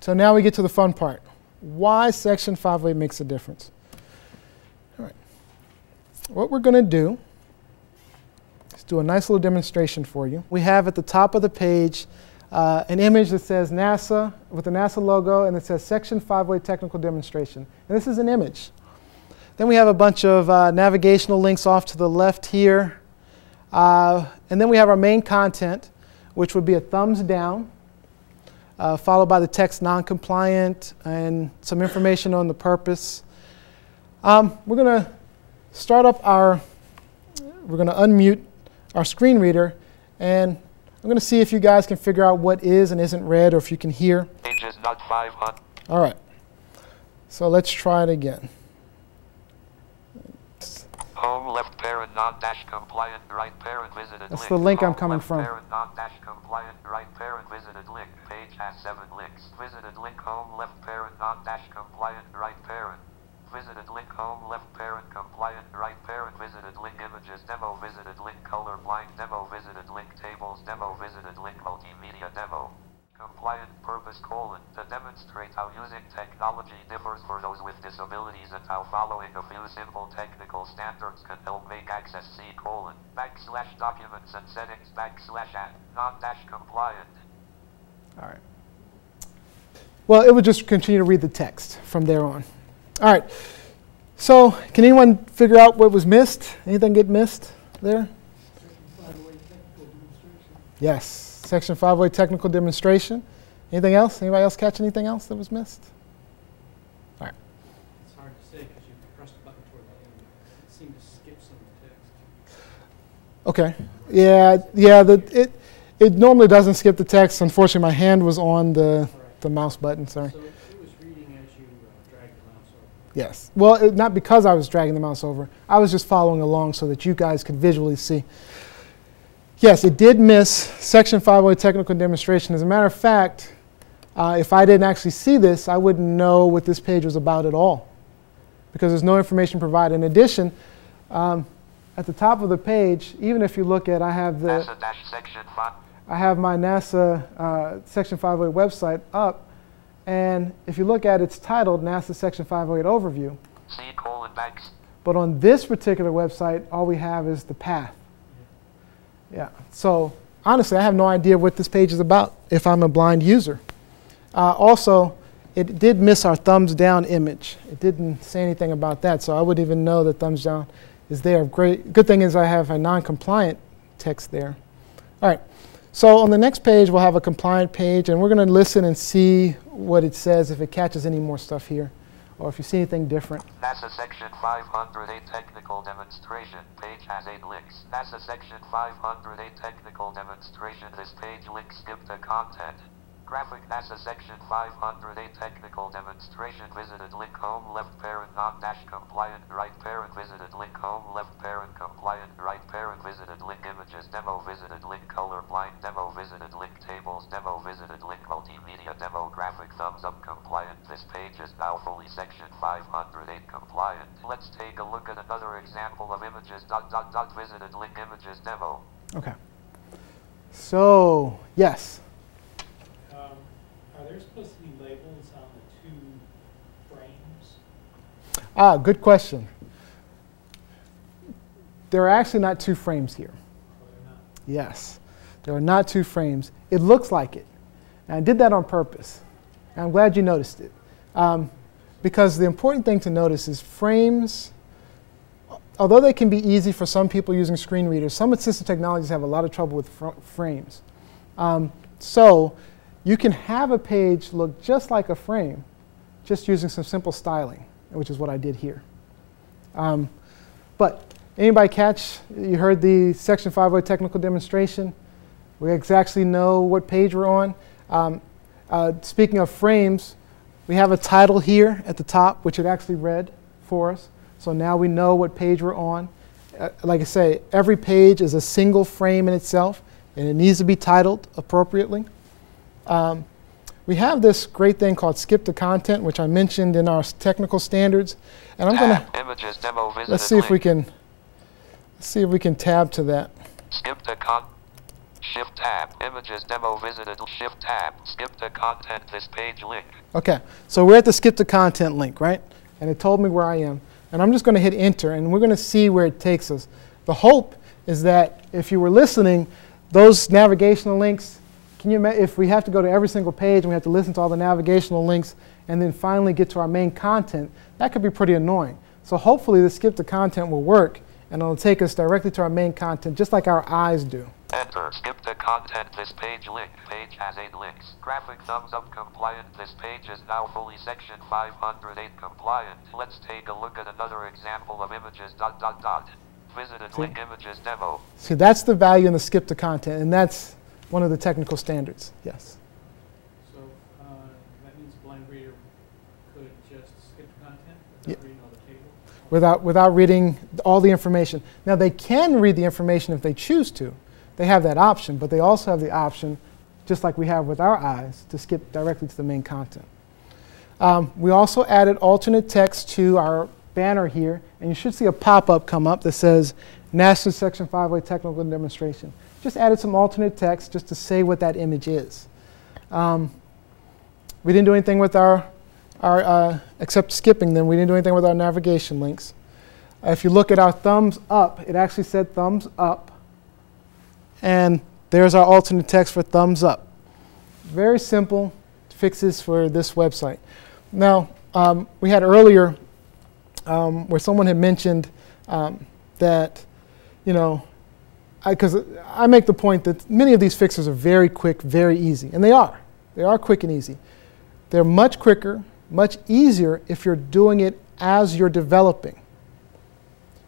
So now we get to the fun part. Why Section 508 makes a difference. All right. What we're going to do is do a nice little demonstration for you. We have at the top of the page an image that says NASA with the NASA logo, and it says Section 508 Technical Demonstration. And this is an image. Then we have a bunch of navigational links off to the left here. And then we have our main content, which would be a thumbs down, followed by the text non-compliant and some information on the purpose. We're going to start up we're going to unmute our screen reader, and I'm going to see if you guys can figure out what is and isn't read, or if you can hear. Pages not 500. All right. So let's try it again. Home left parent non-dash compliant right parent visited That's link. the link I'm Home coming left from. Parent non-dash compliant right parent visited link. Page has 7 links. Visited link home left parent non-dash compliant right parent. Visited link home left parent compliant right parent visited link images demo visited link color blind demo visited link tables demo visited link multimedia demo. Compliant purpose : to demonstrate how using technology differs for those with disabilities and how following a few simple technical standards can help make access : /documents and settings / at non-dash compliant. All right. Well, it would just continue to read the text from there on. All right. So can anyone figure out what was missed? Anything get missed there? Yes. Section 508 technical demonstration. Anything else? Anybody else catch anything else that was missed? All right. It's hard to say because you pressed the button toward the end. It seemed to skip some of the text. Okay. Yeah. It normally doesn't skip the text. Unfortunately, my hand was on the mouse button. Sorry. So it was reading as you dragged the mouse over. Yes. Well, not because I was dragging the mouse over. I was just following along so that you guys could visually see. Yes, it did miss Section 508 technical demonstration. As a matter of fact, if I didn't actually see this, I wouldn't know what this page was about at all, because there's no information provided. In addition, at the top of the page, even if you look at, I have my NASA Section 508 website up, and if you look at it, it's titled NASA Section 508 Overview. But on this particular website, all we have is the path. Yeah, so honestly, I have no idea what this page is about if I'm a blind user. Also, it did miss our thumbs down image. It didn't say anything about that, so I wouldn't even know that thumbs down is there. Good thing is I have a non-compliant text there. All right, so on the next page, we'll have a compliant page, and we're going to listen and see what it says, if it catches any more stuff here, or if you see anything different. NASA Section 508 Technical Demonstration. Page has 8 links. NASA Section 508 Technical Demonstration. This page link skip the content. Graphic NASA Section 508 Technical Demonstration. Visited link home left parent non-dash compliant right parent visited link home left parent compliant right parent visited link images demo visited link color blind demo visited link tables demo visited link multimedia demo graphic thumbs up compliant. This page is now fully Section 508 compliant. Let's take a look at another example of images visited link images demo. Okay. So, yes. Are there supposed to be labels on the 2 frames? Ah, good question. There are actually not 2 frames here. Oh, they're not? Yes, there are not 2 frames. It looks like it. And I did that on purpose. And I'm glad you noticed it. Because the important thing to notice is frames, although they can be easy for some people using screen readers, some assistive technologies have a lot of trouble with frames. So you can have a page look just like a frame, just using some simple styling, which is what I did here. But anybody catch? You heard the Section 508 technical demonstration. We exactly know what page we're on. Speaking of frames, we have a title here at the top, which it actually read for us. So now we know what page we're on. Like I say, every page is a single frame in itself, and it needs to be titled appropriately. We have this great thing called skip to content, which I mentioned in our technical standards. And I'm going to, let's see if we can tab to that. Skip to Shift tab. Images demo visited. Shift tab. Skip to content. This page link. Okay, so we're at the skip to content link, right? And it told me where I am. And I'm just going to hit enter, and we're going to see where it takes us. The hope is that if you were listening, those navigational links, can you imagine if we have to go to every single page and we have to listen to all the navigational links and then finally get to our main content, that could be pretty annoying. So hopefully the skip to content will work, and it'll take us directly to our main content, just like our eyes do. Enter. Skip to content. This page link. Page has 8 links. Graphic thumbs up compliant. This page is now fully section 508 compliant. Let's take a look at another example of images ... Visited link images demo. See, that's the value in the skip to content, and that's one of the technical standards. Yes. So that means a blind reader could just skip the content without reading all the table? Without reading all the information. Now, they can read the information if they choose to. They have that option, but they also have the option, just like we have with our eyes, to skip directly to the main content. We also added alternate text to our banner here, and you should see a pop-up come up that says National Section 508 Technical Demonstration. Just added some alternate text just to say what that image is. We didn't do anything with our except skipping them. We didn't do anything with our navigation links. If you look at our thumbs up, it actually said thumbs up, and there's our alternate text for thumbs up. Very simple fixes for this website. Now, we had earlier where someone had mentioned that, you know, because I make the point that many of these fixes are very quick, very easy, and they are. They are quick and easy. They're much quicker, much easier if you're doing it as you're developing.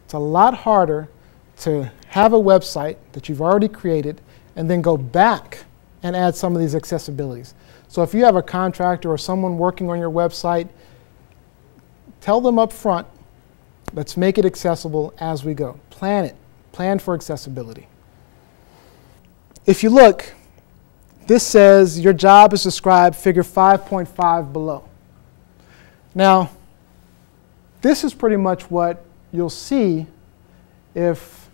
It's a lot harder to have a website that you've already created and then go back and add some of these accessibilities. So if you have a contractor or someone working on your website, tell them up front, let's make it accessible as we go. Plan it. Plan for accessibility. If you look, this says your job is described figure 5.5 below. Now, this is pretty much what you'll see if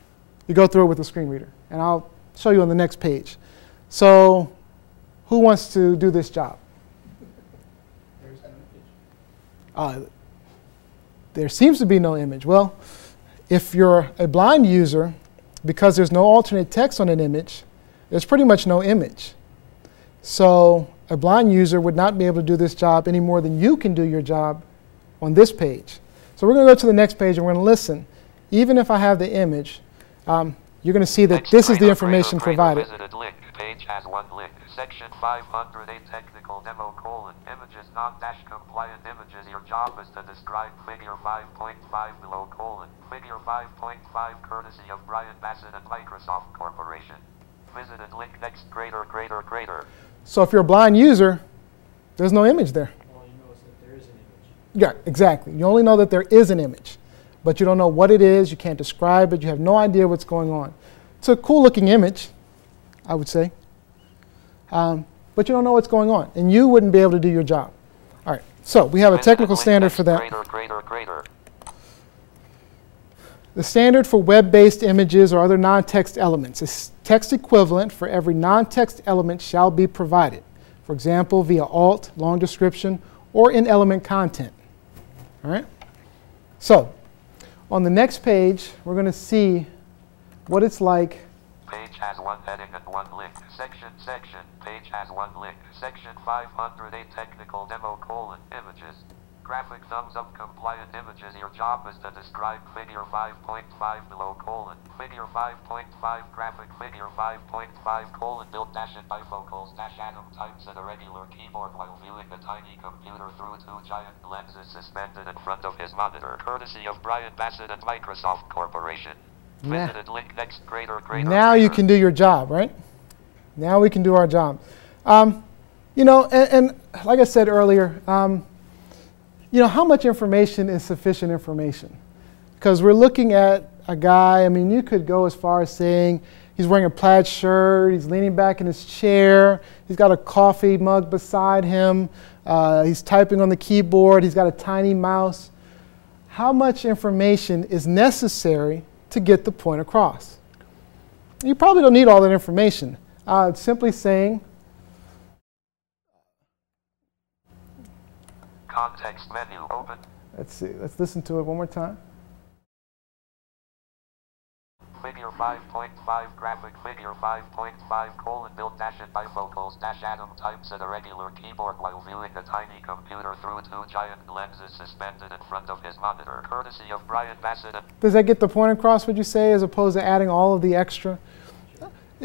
you go through it with a screen reader. And I'll show you on the next page. So, who wants to do this job? There's no image. There seems to be no image. Well, if you're a blind user, because there's no alternate text on an image, there's pretty much no image. So a blind user would not be able to do this job any more than you can do your job on this page. So we're going to go to the next page and we're going to listen. Even if I have the image, you're going to see that this is the information provided. Link. Page has 1 link. Section 508 technical demo : images non-dash compliant images. Your job is to describe figure 5.5 below : figure 5.5 courtesy of Brian Bassett and Microsoft Corporation. Visited link next greater. So if you're a blind user, there's no image there. All you know is that there is an image. Yeah, exactly. You only know that there is an image, but you don't know what it is. You can't describe it. You have no idea what's going on. It's a cool looking image, I would say, but you don't know what's going on, and you wouldn't be able to do your job. All right, so we have a technical standard for that. Greater. The standard for web-based images or other non-text elements is text equivalent for every non-text element shall be provided. For example, via alt, long description, or in element content. All right? So, on the next page, we're going to see what it's like. Page has 1 heading and 1 link. Section. Page has 1 link. Section 508 technical demo : images. Graphic thumbs up compliant images. Your job is to describe figure 5.5 below : figure 5.5 graphic figure 5.5 built dash and bifocals dash Adam types at a regular keyboard while viewing a tiny computer through 2 giant lenses suspended in front of his monitor. Courtesy of Brian Bassett and Microsoft Corporation. Visited link next greater. Now you can do your job, right? Now we can do our job. You know, and like I said earlier, you know, how much information is sufficient information? Because we're looking at a guy, I mean, you could go as far as saying he's wearing a plaid shirt, he's leaning back in his chair, he's got a coffee mug beside him, he's typing on the keyboard, he's got a tiny mouse. How much information is necessary to get the point across? You probably don't need all that information. It's simply saying, context menu open. let's see, let's listen to it one more time. Figure 5.5 graphic figure 5.5 colon build dash and bifocals dash Adam types at a regular keyboard while viewing a tiny computer through two giant lenses suspended in front of his monitor, courtesy of Brian Bassett. Does that get the point across, would you say, as opposed to adding all of the extra?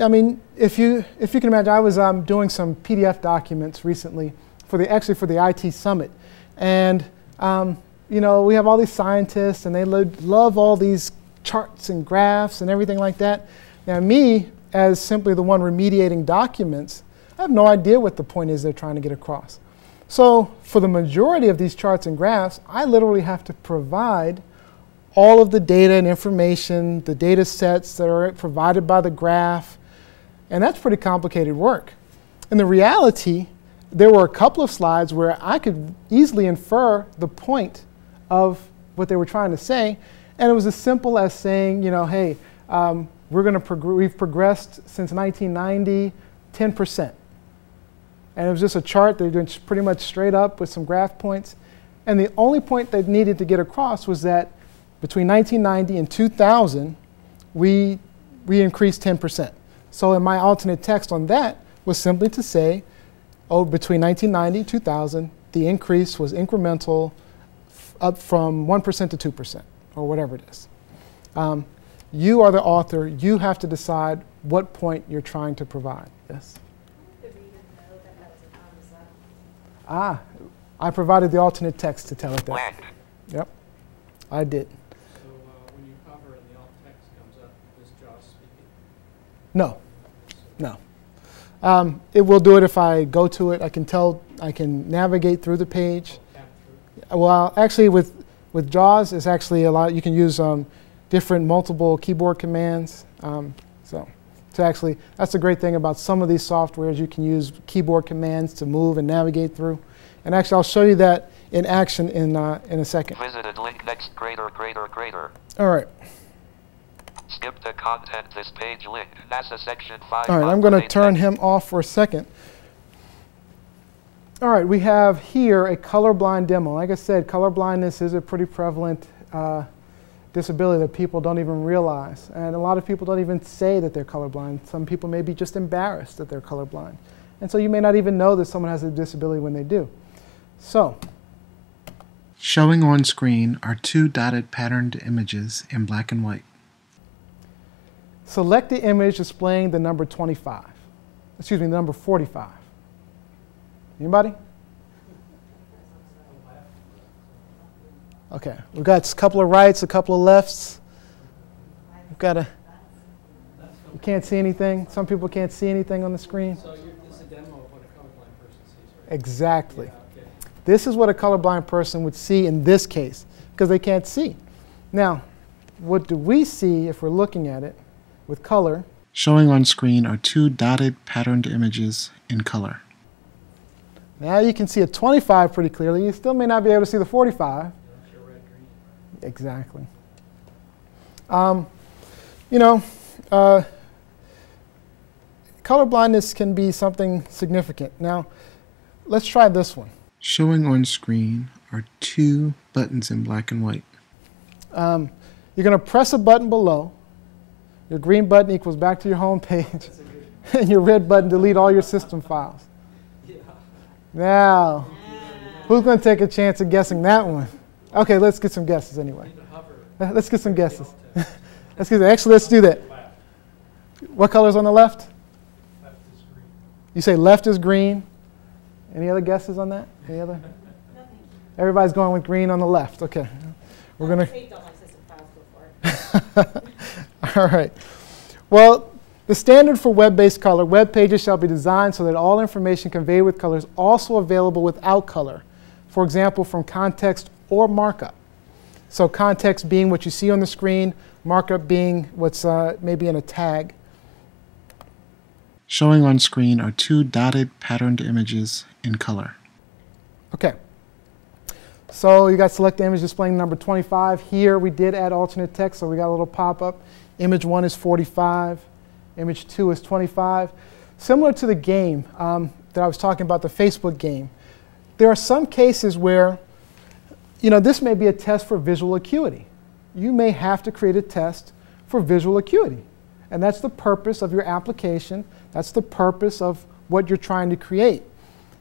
I mean, if you can imagine, I was doing some PDF documents recently for the IT Summit. And, you know, we have all these scientists and they love all these charts and graphs and everything like that. Now me, as simply the one remediating documents, I have no idea what the point is they're trying to get across. So for the majority of these charts and graphs, I literally have to provide all of the data and information, the data sets that are provided by the graph, and that's pretty complicated work. In the reality, there were a couple of slides where I could easily infer the point of what they were trying to say. And it was as simple as saying, you know, hey, we've progressed since 1990, 10%. And it was just a chart they doing pretty much straight up with some graph points. And the only point they needed to get across was that between 1990 and 2000, we increased 10%. So in my alternate text on that was simply to say, oh, between 1990 and 2000, the increase was incremental up from 1% to 2%. Or whatever it is. You are the author. You have to decide what point you're trying to provide. Yes? Did the reader know that that was a thumbs up? I provided the alternate text to tell it that. Blank. Yep, I did. So when you hover and the alt text comes up, is JAWS speaking? No. It will do it if I go to it. I can navigate through the page. Well, actually with JAWS, it's actually a lot. You can use different multiple keyboard commands. So that's the great thing about some of these softwares. You can use keyboard commands to move and navigate through. And actually, I'll show you that in action in a second. Visited link next greater. All right. Skip the content this page link. NASA section 5. All right, I'm going to turn him off for a second. All right, we have here a colorblind demo. Like I said, colorblindness is a pretty prevalent disability that people don't even realize. And a lot of people don't even say that they're colorblind. Some people may be just embarrassed that they're colorblind. And so you may not even know that someone has a disability when they do. So, showing on screen are two dotted patterned images in black and white. Select the image displaying the number 25. Excuse me, the number 45. Anybody? Okay, we've got a couple of rights, a couple of lefts. We've got you can't see anything. Some people can't see anything on the screen. So this is a demo of what a colorblind person sees, right? Exactly. Yeah, okay. This is what a colorblind person would see in this case, because they can't see. Now, what do we see if we're looking at it with color? Showing on screen are two dotted patterned images in color. Now you can see a 25 pretty clearly. You still may not be able to see the 45. Your red, green. Exactly. Color blindness can be something significant. Now, let's try this one. Showing on screen are two buttons in black and white. You're going to press a button below. Your green button equals back to your home page. And your red button delete all your system files. Yeah. Now, who's going to take a chance of guessing that one? Okay, let's get some guesses anyway. Let's get some guesses. Let's do that. What color's on the left? Left is green. You say left is green. Any other guesses on that? Any other? Nothing. Everybody's going with green on the left. Okay. We're going to. Saved all my system files before. All right. Well, the standard for web-based color, web pages shall be designed so that all information conveyed with color is also available without color. For example, from context or markup. So context being what you see on the screen, markup being what's maybe in a tag. Showing on screen are two dotted patterned images in color. Okay. So you got select the image displaying number 25. Here we did add alternate text, so we got a little pop-up. Image 1 is 45. Image 2 is 25. similar to the game that I was talking about, the Facebook game. There are some cases where, this may be a test for visual acuity. You may have to create a test for visual acuity. And that's the purpose of your application. That's the purpose of what you're trying to create.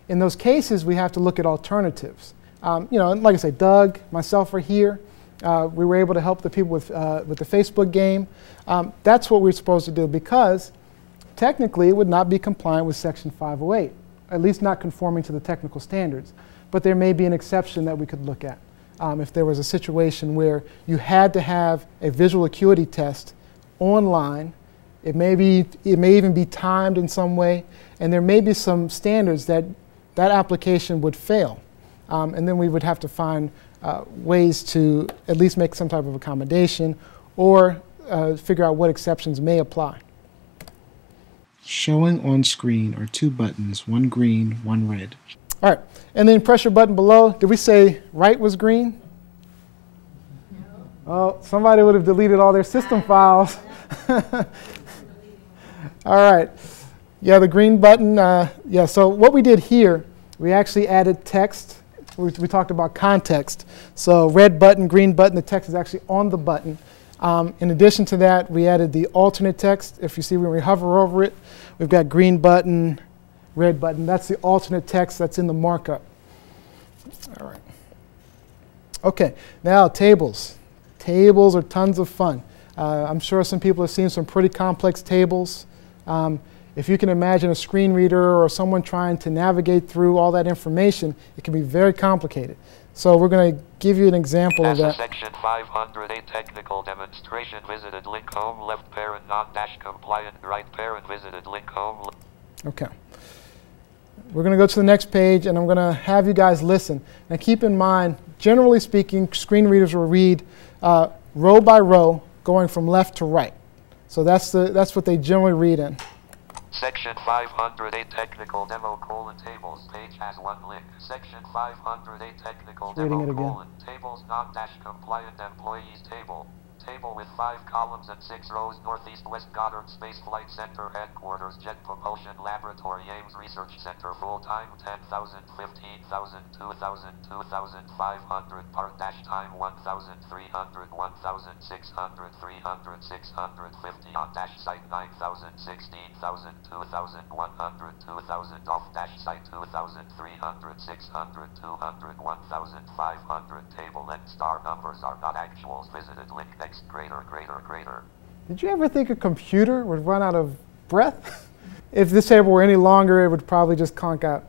In those cases, we have to look at alternatives. Like I say, Doug, myself are here. We were able to help the people with the Facebook game. That's what we're supposed to do, because technically it would not be compliant with Section 508, at least not conforming to the technical standards. But there may be an exception that we could look at if there was a situation where you had to have a visual acuity test online. It may even be timed in some way, and there may be some standards that application would fail. And then we would have to find ways to at least make some type of accommodation or figure out what exceptions may apply. Showing on screen are two buttons, one green, one red. All right, and then press your button below. Did we say right was green? No. Oh, somebody would have deleted all their system files. All right. Yeah, the green button. So what we did here, we actually added text. We talked about context. So red button, green button, the text is actually on the button. In addition to that, we added the alternate text. If you see when we hover over it, we've got green button, red button. That's the alternate text that's in the markup. All right. Okay, now tables. Tables are tons of fun. I'm sure some people have seen some pretty complex tables. If you can imagine a screen reader or someone trying to navigate through all that information, it can be very complicated. So we're going to give you an example of that. Section 508 technical demonstration visited link home left parent non-dash compliant right parent visited link home. Okay. We're going to go to the next page, and I'm going to have you guys listen. And keep in mind, generally speaking, screen readers will read row by row, going from left to right. So that's what they generally read in. Section 508 technical demo tables page has one link. Section 508 technical demo tables non-dash compliant employees table. Table with 5 columns and 6 rows. Northeast West Goddard Space Flight Center Headquarters Jet Propulsion Laboratory Ames Research Center Full-time 10,000 15,000 2,000 2,500 Part-dash time 1,300 1,600 300 650 On-dash site 9,000 16,000 2,100 2,000 Off-dash site 2,300 600 200 1,500 Table and star numbers are not actuals. Visited link next. Greater. Did you ever think a computer would run out of breath? If this table were any longer, it would probably just conk out.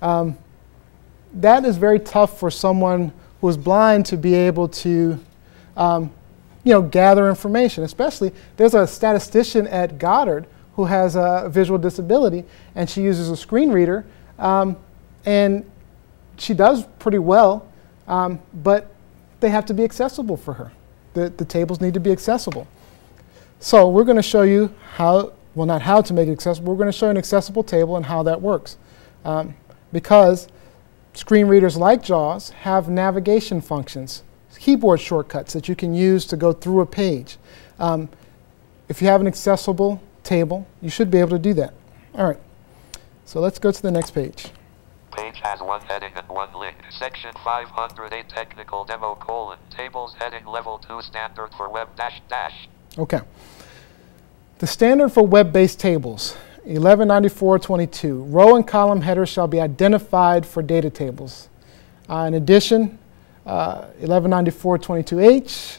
That is very tough for someone who is blind to be able to gather information. Especially, there's a statistician at Goddard who has a visual disability, and she uses a screen reader, and she does pretty well, but they have to be accessible for her. The tables need to be accessible. So we're going to show you not how to make it accessible, we're going to show you an accessible table and how that works. Because screen readers like JAWS have navigation functions, keyboard shortcuts that you can use to go through a page. If you have an accessible table, you should be able to do that. All right, so let's go to the next page. Page has one heading and one link. Section 508 technical demo tables heading level 2 standard for web dash. Okay. The standard for web-based tables, 1194.22. Row and column headers shall be identified for data tables. In addition, 1194.22h,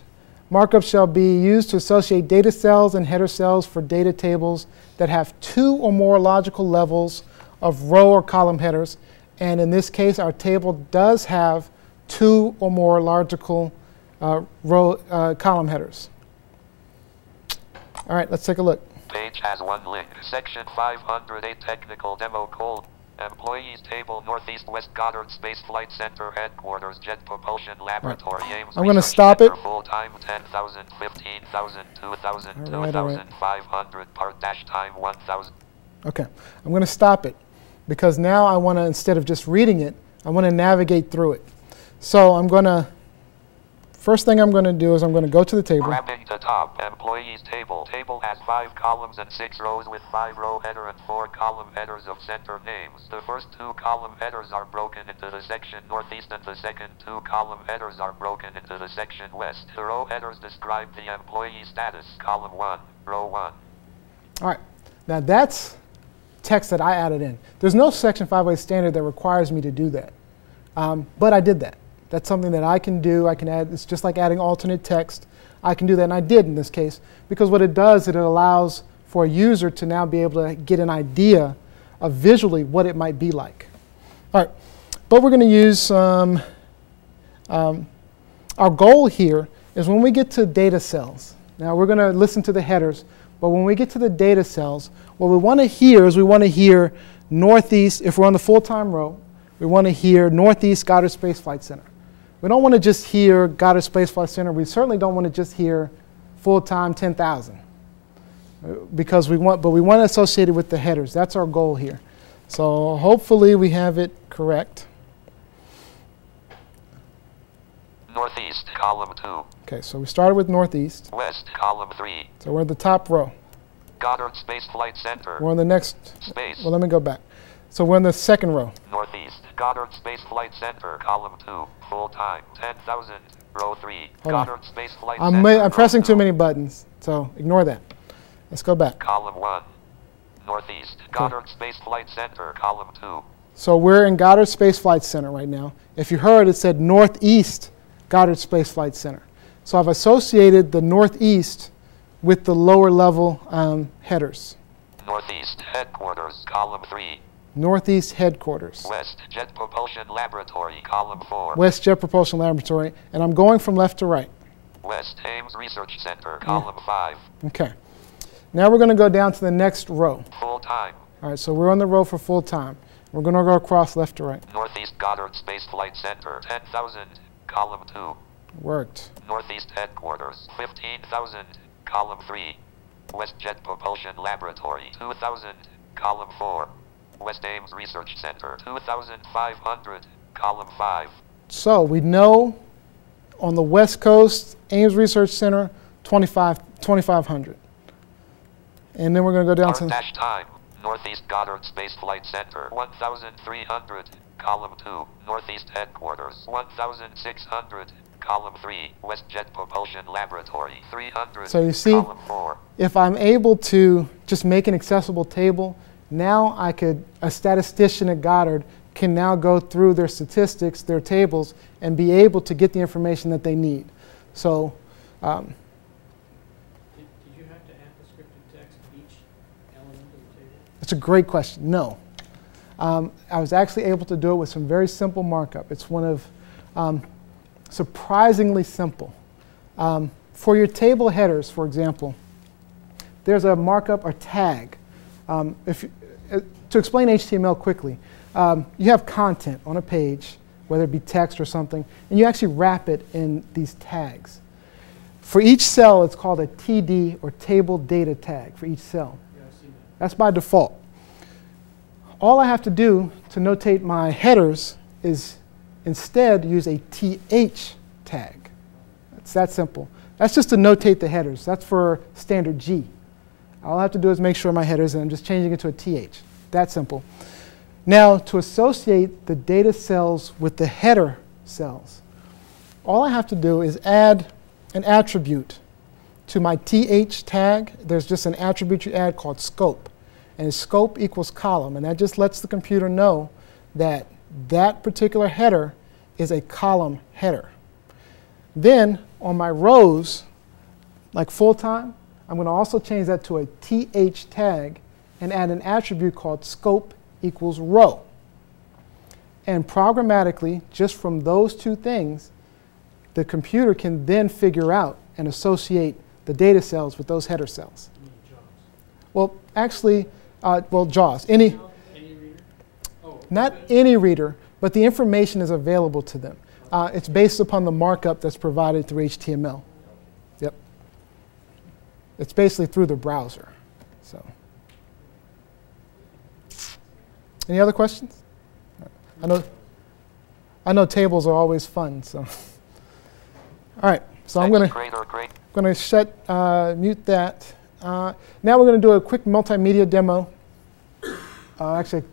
markup shall be used to associate data cells and header cells for data tables that have 2 or more logical levels of row or column headers. And in this case, our table does have 2 or more logical column headers. All right, let's take a look. Page has one link. Section 508 technical demo employees table Northeast West Goddard Space Flight Center Headquarters Jet Propulsion Laboratory Ames I'm going to Research stop Center, it. Full-time 10,000 15,000 2,000 2,500 part-dash time 1,000. Okay, I'm going to stop it because now I want to, instead of just reading it, I want to navigate through it. So I'm going to first thing I'm going to do is I'm going to go to the table. Grabbing to top, employees table. Table has 5 columns and 6 rows with 5 row header and 4 column headers of center names. The first 2 column headers are broken into the section northeast and the second 2 column headers are broken into the section west. The row headers describe the employee status. Column 1, row 1. All right. Now that's text that I added in. There's no Section 508 standard that requires me to do that. But I did that. That's something that I can do. I can add, it's just like adding alternate text. I can do that, and I did in this case, because what it does, it allows for a user to now be able to get an idea of visually what it might be like. All right, but we're going to use, our goal here is when we get to data cells. Now we're going to listen to the headers, but when we get to the data cells, what we want to hear is we want to hear northeast, if we're on the full-time row, we want to hear northeast Goddard Space Flight Center. We don't want to just hear Goddard Space Flight Center. We certainly don't want to just hear full-time 10,000, because we want to associate it with the headers. That's our goal here. So hopefully we have it correct. Northeast, column 2. Okay, so we started with northeast. West, column 3. So we're at the top row. Goddard Space Flight Center. We're on the next. Space. Well, let me go back. So we're in the second row. Northeast, Goddard Space Flight Center, column 2, full-time, 10,000, row 3. Hold on. Goddard Space Flight Center, I'm pressing row too 2. many buttons, so ignore that. Let's go back. Column 1, Northeast, Goddard Space Flight Center, column 2. So we're in Goddard Space Flight Center right now. If you heard, it said Northeast Goddard Space Flight Center. So I've associated the Northeast with the lower level headers. Northeast, headquarters, column 3. Northeast headquarters. West, Jet Propulsion Laboratory, column 4. West Jet Propulsion Laboratory, and I'm going from left to right. West, Ames Research Center, column 5. Okay. Now we're going to go down to the next row. Full-time. All right, so we're on the row for full time. We're going to go across left to right. Northeast Goddard Space Flight Center, 10,000, column 2. Worked. Northeast headquarters, 15,000, column 3. West Jet Propulsion Laboratory, 2,000, column 4. West Ames Research Center, 2,500, column 5. So we know on the West Coast, Ames Research Center, 2,500. And then we're going to go down to dash time, Northeast Goddard Space Flight Center, 1,300, column 2. Northeast headquarters, 1,600, column 3. West Jet Propulsion Laboratory, 300, So you see, column 4. if I'm able to just make an accessible table, now a statistician at Goddard can now go through their statistics, their tables, and be able to get the information that they need. So, Did you have to add the scripted text to each element of the table? it's a great question. No. I was actually able to do it with some very simple markup. It's one of surprisingly simple. For your table headers, for example, there's a markup or tag. To explain HTML quickly, you have content on a page, whether it be text or something, and you actually wrap it in these tags. For each cell, it's called a TD, or table data tag, for each cell. Yeah, I see that. That's by default. All I have to do to notate my headers is instead use a TH tag. It's that simple. That's just to notate the headers. That's for standard G. All I have to do is make sure my headers, and I'm just changing it to a TH. That simple. Now, to associate the data cells with the header cells, all I have to do is add an attribute to my TH tag. There's just an attribute you add called scope. And scope equals column. And that just lets the computer know that that particular header is a column header. Then, on my rows, like full-time, I'm going to also change that to a TH tag and add an attribute called scope equals row. And programmatically, just from those two things, the computer can then figure out and associate the data cells with those header cells. You mean JAWS? Well, actually, JAWS. Any Reader? Oh, not any reader, but the information is available to them. It's based upon the markup that's provided through HTML. Yep. It's basically through the browser. So, any other questions? I know tables are always fun. So, All right, so I'm going to mute that. Now we're going to do a quick multimedia demo. Actually, I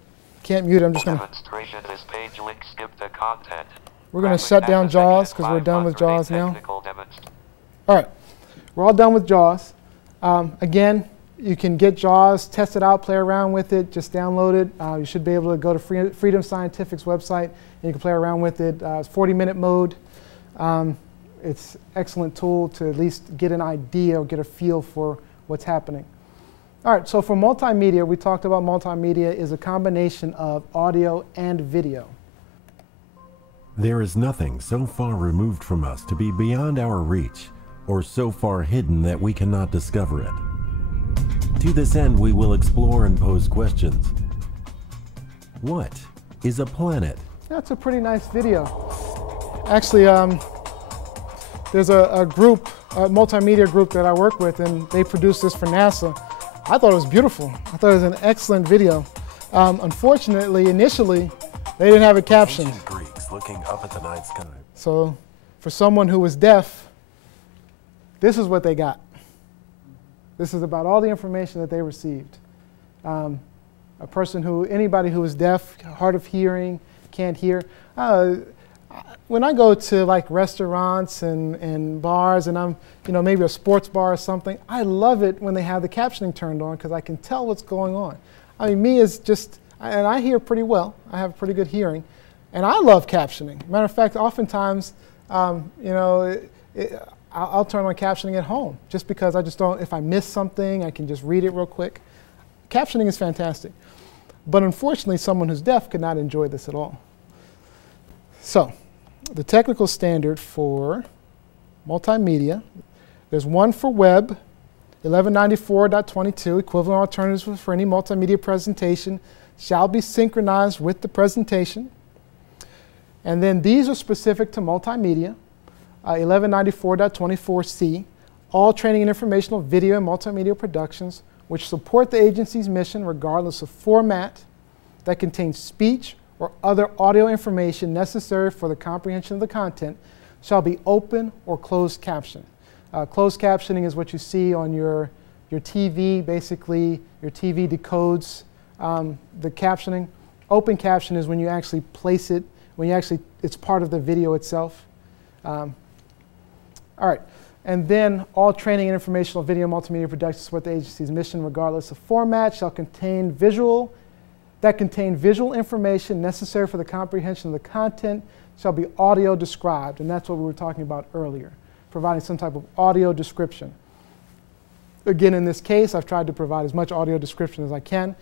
can't mute it. I'm just going to. Demonstration this page link skip to content. We're going to shut down JAWS because we're done with JAWS now. All right, we're all done with JAWS. Again, you can get JAWS, test it out, play around with it, just download it. You should be able to go to Freedom Scientific's website and you can play around with it. It's 40-minute mode. It's an excellent tool to at least get an idea or get a feel for what's happening. All right, so for multimedia, we talked about multimedia is a combination of audio and video. There is nothing so far removed from us to be beyond our reach, or so far hidden that we cannot discover it. To this end, we will explore and pose questions. What is a planet? That's a pretty nice video. Actually, there's a group, a multimedia group that I work with, and they produced this for NASA. I thought it was beautiful. I thought it was an excellent video. Unfortunately, initially, they didn't have it captioned. Ancient Greeks looking up at the night sky. So for someone who was deaf, this is what they got. This is about all the information that they received. A person anybody who is deaf, hard of hearing, can't hear. When I go to like restaurants and bars and I'm, maybe a sports bar or something, I love it when they have the captioning turned on because I can tell what's going on. I mean, me is just, and I hear pretty well. I have pretty good hearing. And I love captioning. Matter of fact, oftentimes, I'll turn on captioning at home just because I just don't, if I miss something, I can just read it real quick. Captioning is fantastic. But unfortunately, someone who's deaf could not enjoy this at all. So, the technical standard for multimedia, there's one for web, 1194.22, equivalent alternatives for any multimedia presentation shall be synchronized with the presentation. And then these are specific to multimedia, 1194.24c, all training and informational video and multimedia productions which support the agency's mission regardless of format that contains speech or other audio information necessary for the comprehension of the content shall be open or closed caption. Closed captioning is what you see on your TV. Basically, your TV decodes the captioning. Open caption is when you actually place it, it's part of the video itself. All right, and then all training and informational video multimedia productions support the agency's mission regardless of format shall contain visual information necessary for the comprehension of the content shall be audio described, and that's what we were talking about earlier, providing some type of audio description. Again, in this case, I've tried to provide as much audio description as I can.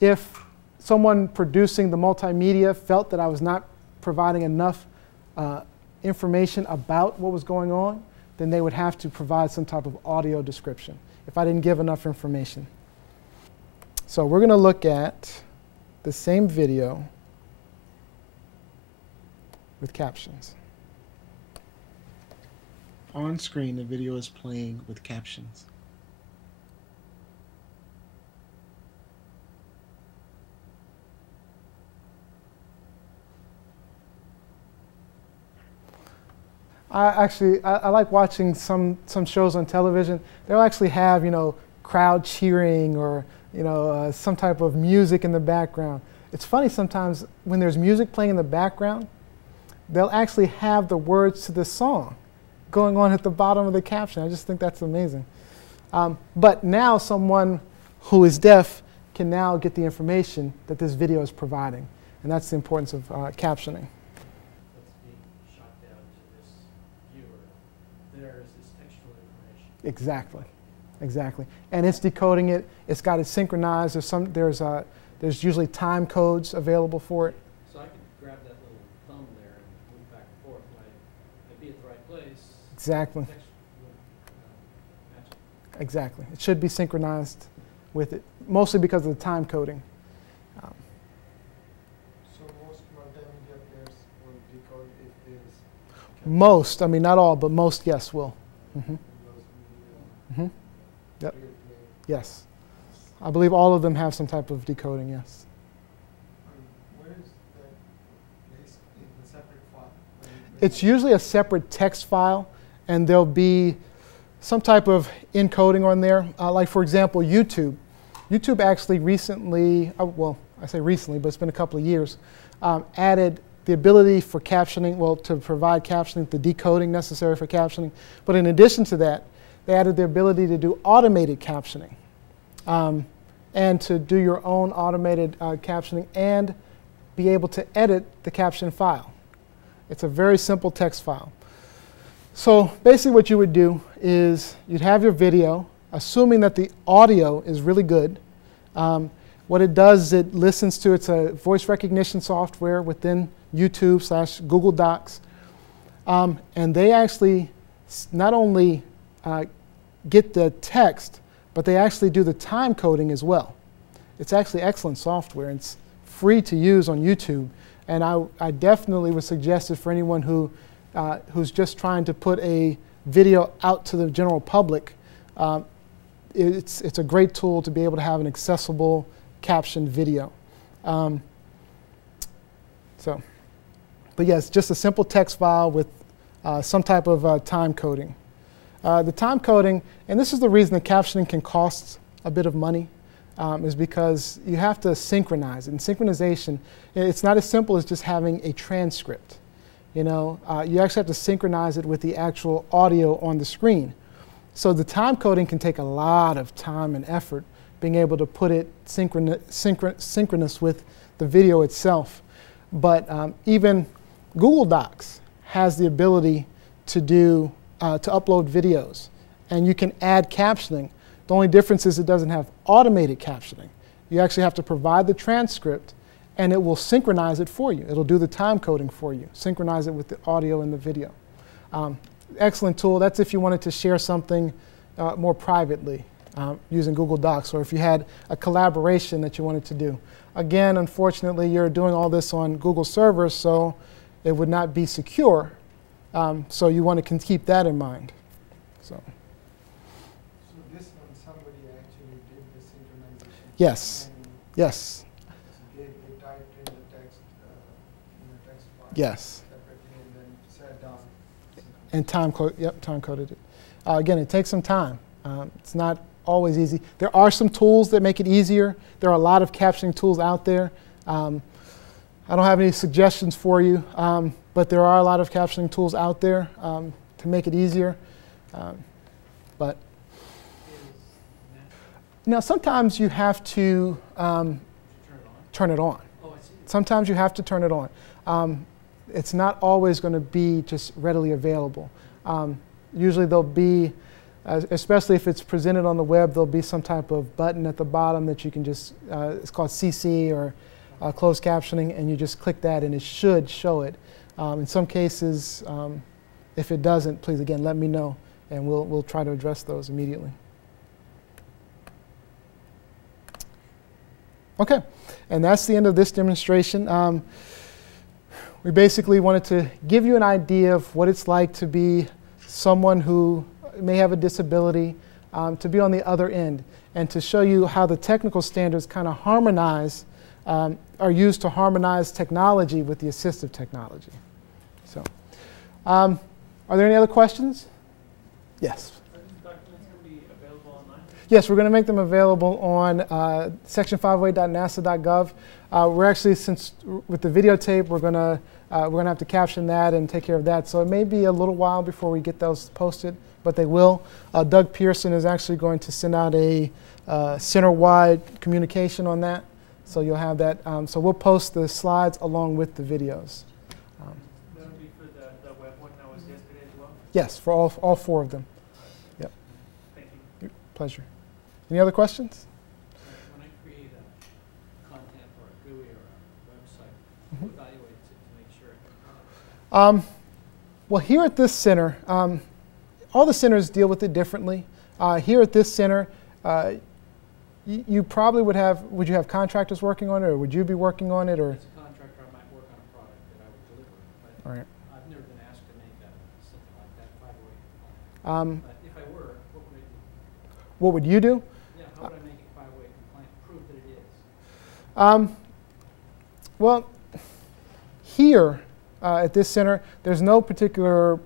If someone producing the multimedia felt that I was not providing enough information about what was going on, then they would have to provide some type of audio description if I didn't give enough information. So we're going to look at the same video with captions. On screen, the video is playing with captions. I like watching some shows on television. They'll actually have, crowd cheering or, some type of music in the background. It's funny sometimes when there's music playing in the background, they'll actually have the words to the song going on at the bottom of the caption. I just think that's amazing. But now someone who is deaf can now get the information that this video is providing. And that's the importance of captioning. Exactly, exactly. And it's decoding it. It's got it synchronized. There's usually time codes available for it. So I can grab that little thumb there and move back and forth. I'd be at the right place. Exactly. The text would match it. Exactly. It should be synchronized with it, mostly because of the time coding. So most multimedia players will decode if there is. Most, I mean not all, but most, yes, will. Mm-hmm. Mm-hmm. Yep. Yes. I believe all of them have some type of decoding, yes. Where is that placed in the separate file? It's usually a separate text file, and there'll be some type of encoding on there. Like for example, YouTube. YouTube actually recently, well, I say recently, but it's been a couple of years, added the ability for captioning, well, to provide captioning, the decoding necessary for captioning. But in addition to that, they added the ability to do automated captioning and to do your own automated captioning and be able to edit the caption file. It's a very simple text file. So basically what you would do is you'd have your video, assuming that the audio is really good. What it does is it listens to, it's a voice recognition software within YouTube/Google Docs. And they actually not only get the text, but they actually do the time coding as well. It's actually excellent software. It's free to use on YouTube. And I definitely would suggest it for anyone who's just trying to put a video out to the general public. It's a great tool to be able to have an accessible captioned video. But yes, just a simple text file with some type of time coding. The time coding, and this is the reason the captioning can cost a bit of money, is because you have to synchronize it. And synchronization, it's not as simple as just having a transcript. You know, you actually have to synchronize it with the actual audio on the screen. So the time coding can take a lot of time and effort, being able to put it synchronous with the video itself. But even Google Docs has the ability to do to upload videos, and you can add captioning. The only difference is it doesn't have automated captioning. You actually have to provide the transcript, and it will synchronize it for you. It'll do the time coding for you, synchronize it with the audio and the video. Excellent tool. That's if you wanted to share something more privately using Google Docs, or if you had a collaboration that you wanted to do. Again, unfortunately, you're doing all this on Google servers, so it would not be secure. So you want to keep that in mind. So this one, somebody actually did the synchronization. Yes. Yes. They typed in the text file. Yes. Separately and then sat down. And time coded it. Again, it takes some time. It's not always easy. There are some tools that make it easier. There are a lot of captioning tools out there. I don't have any suggestions for you, but there are a lot of captioning tools out there to make it easier. But now sometimes you have to turn it on. Sometimes you have to turn it on. It's not always going to be just readily available. Usually there'll be, especially if it's presented on the web, there'll be some type of button at the bottom that you can just, it's called CC or closed captioning, and you just click that and it should show it. In some cases, if it doesn't, please again let me know, and we'll try to address those immediately. Okay, and that's the end of this demonstration. We basically wanted to give you an idea of what it's like to be someone who may have a disability, to be on the other end, and to show you how the technical standards kind of harmonize, are used to harmonize technology with the assistive technology. So, are there any other questions? Yes. Are these documents going to be available online? Yes, we're going to make them available on section508.nasa.gov. We're actually, since with the videotape, we're going to have to caption that and take care of that. So it may be a little while before we get those posted, but they will. Doug Pearson is actually going to send out a center-wide communication on that. So you'll have that. So we'll post the slides along with the videos. That'll be for the web one that was yesterday as well? Yes, for all four of them. Yep. Thank you. Pleasure. Any other questions? When I create a content or a GUI or a website, who evaluates it to make sure it can Well, here at this center, all the centers deal with it differently. Here at this center, you probably would you have contractors working on it, or would you be working on it, or? As a contractor, I might work on a product that I would deliver, but All right. I've never been asked to make something like that 508 compliant. But if I were, what would I do? What would you do? Yeah, how would I make it 508 compliant, prove that it is? Well, here at this center, there's no particular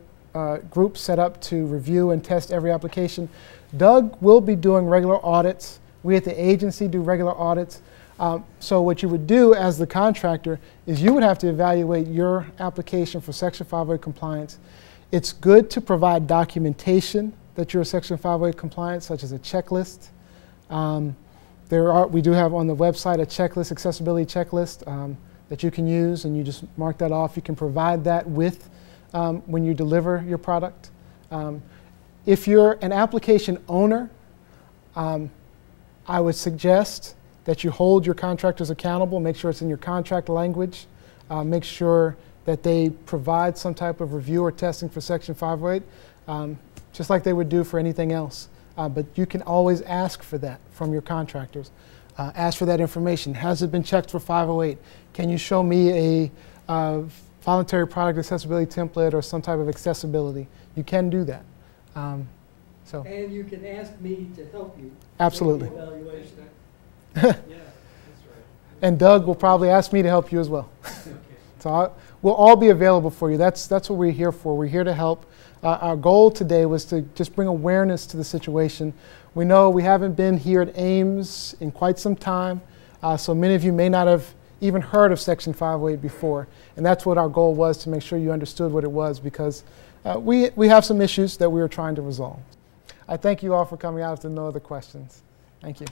groups set up to review and test every application. Doug will be doing regular audits. We at the agency do regular audits. So what you would do as the contractor is you would have to evaluate your application for Section 508 compliance. It's good to provide documentation that you're Section 508 compliant, such as a checklist. We do have on the website a checklist, accessibility checklist that you can use, and you just mark that off. You can provide that with when you deliver your product. If you're an application owner, I would suggest that you hold your contractors accountable, make sure it's in your contract language, make sure that they provide some type of review or testing for Section 508, just like they would do for anything else. But you can always ask for that from your contractors. Ask for that information. Has it been checked for 508? Can you show me a voluntary product accessibility template or some type of accessibility? You can do that. And you can ask me to help you. Absolutely. Make the evaluation. Yeah, that's right. And Doug will probably ask me to help you as well. Okay. So we'll all be available for you. That's what we're here for. We're here to help. Our goal today was to just bring awareness to the situation. We know we haven't been here at Ames in quite some time, so many of you may not have even heard of Section 508 before, and that's what our goal was, to make sure you understood what it was, because we have some issues that we are trying to resolve. I thank you all for coming out. If there are no other questions. Thank you.